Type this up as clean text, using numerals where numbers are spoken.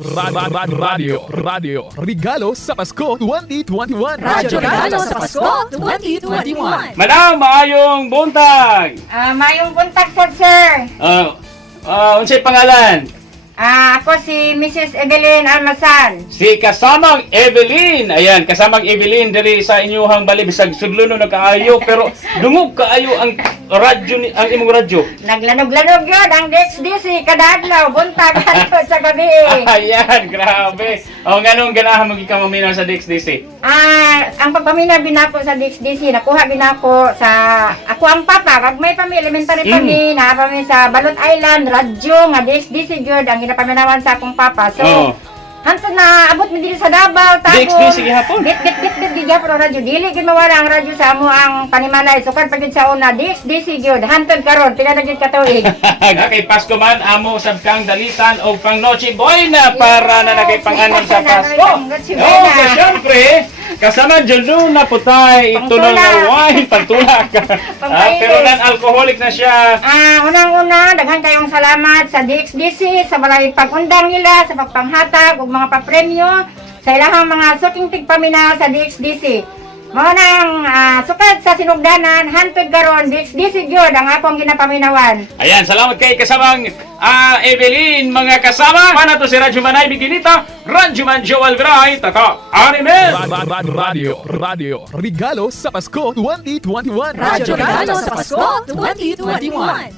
Radio Regalo sa Pasko 2021. Radyo Regalo sa Pasko 2021. Madam, maayong buntag. Mayong buntag po, sir. Unsay pangalan? Ako si Mrs. Evelyn Almasan. Si kasamang Evelyn. Ayan, kasamang Evelyn diri sa inyuhang bali bisag sudluno na kaayo pero dungog kaayo ang radyo ni ang imong radyo. Naglanog-lanog yun ang DXDC kada adlaw, buntag hangtod sa gabi. Ayan, grabe. O nganong ganahan mo ikaw maminaw sa DXDC? Ang pagpaminaw binako sa DXDC, nakuha binako sa ako ang papa, kag may elementary pa mi, na mi sa Balot Island, radyo nga DXDC gyud ang ginapaminawan sa akong papa. So, hantod na abot mi diri sa Davao, tago. DXDC gihapon. Bit gihapon ang radyo. Dili gid mawala ang radyo sa amo ang panimalay. Sukad pa gid sa una DXDC gyud. Hantod karon pila na gid ka tuig. Kay Pasko man amo sab kang dalitan og pang Noche Buena para na nakay panganon sa Pasko. Oh, syempre, kasama dyan na putay ito na wine, pantulak. Pero non-alcoholic na siya. Unang-una, daghan kayong salamat sa DXDC, sa balay pag-undang nila, sa pagpanghatag, ug mga papremyo, sa ilahang mga suking tigpaminaw sa DXDC. Mao nang sukad sa sinugdanan, hantod karon DXDC gyud ang akong ginapaminawan. Ayan, salamat kay kasamang Evelyn, mga kasama. Mana to si Radyo Manay Biginita, Radyo Man Joel Gray, Taka Animes. Radio Regalo sa Pasko 2021. Radyo Regalo sa Pasko 2021.